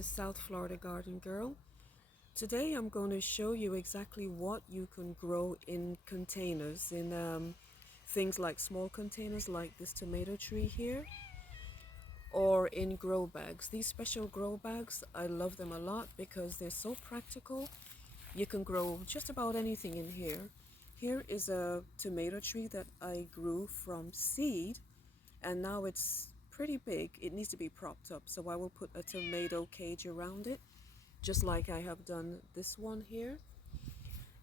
is South Florida Garden Girl. Today I'm going to show you exactly what you can grow in containers, in things like small containers like this tomato tree here, or in grow bags. These special grow bags, I love them a lot because they're so practical. You can grow just about anything in here. Here is a tomato tree that I grew from seed, and now it's pretty big. It needs to be propped up, so I will put a tomato cage around it, just like I have done this one here.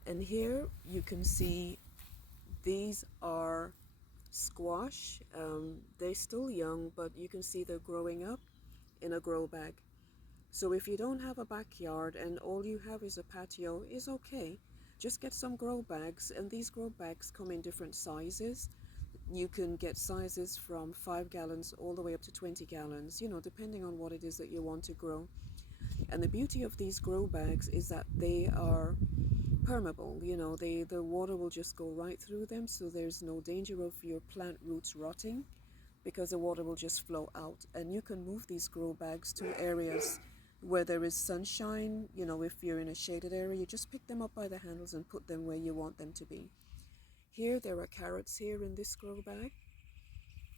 And here you can see these are squash. They're still young, but you can see they're growing up in a grow bag. So if you don't have a backyard and all you have is a patio, is okay. Just get some grow bags, and these grow bags come in different sizes. You can get sizes from 5 gallons all the way up to 20 gallons, depending on what it is that you want to grow. And the beauty of these grow bags is that they are permeable. The water will just go right through them, so there's no danger of your plant roots rotting because the water will just flow out. And you can move these grow bags to areas where there is sunshine. If you're in a shaded area, you just pick them up by the handles and put them where you want them to be. Here there are carrots here in this grow bag,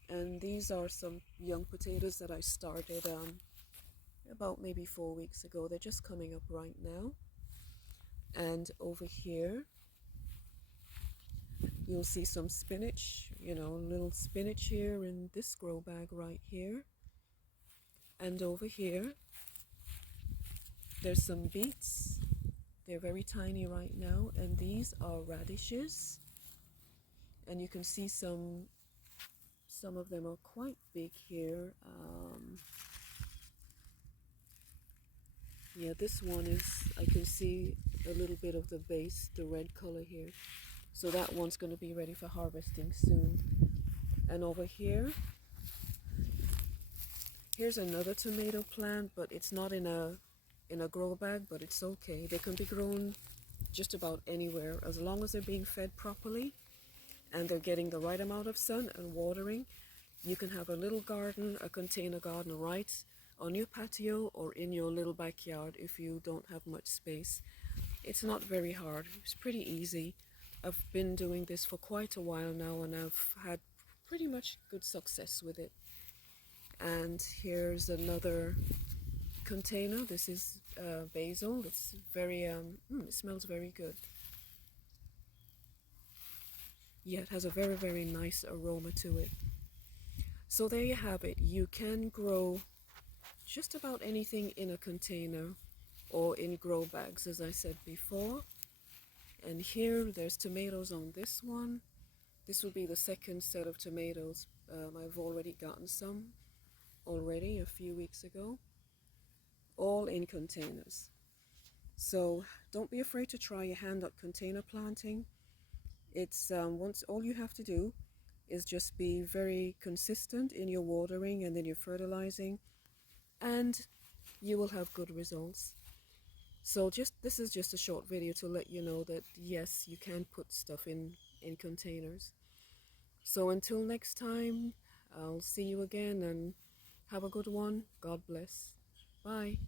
and these are some young potatoes that I started about maybe 4 weeks ago. They're just coming up right now. And over here you'll see some spinach, little spinach here in this grow bag right here. And over here there's some beets. They're very tiny right now, and these are radishes, and you can see some of them are quite big here. Yeah, this one is, I can see a little bit of the base, the red color here. So that one's going to be ready for harvesting soon. And over here, here's another tomato plant, but it's not in a grow bag, but it's okay. They can be grown just about anywhere as long as they're being fed properly and they're getting the right amount of sun and watering. You can have a little garden, a container garden right on your patio or in your little backyard if you don't have much space. It's not very hard. It's pretty easy. I've been doing this for quite a while now, and I've had pretty much good success with it. And here's another container. This is basil. It's very it smells very good. Yeah, it has a very, very nice aroma to it. So there you have it. You can grow just about anything in a container or in grow bags, as I said before. And here there's tomatoes on this one. This will be the second set of tomatoes. I've already gotten some already a few weeks ago, all in containers. So don't be afraid to try your hand at container planting. It's once all you have to do is just be very consistent in your watering and then your fertilizing, and you will have good results. So this is just a short video to let you know that yes, you can put stuff in containers. So until next time, I'll see you again, and have a good one. God bless. Bye.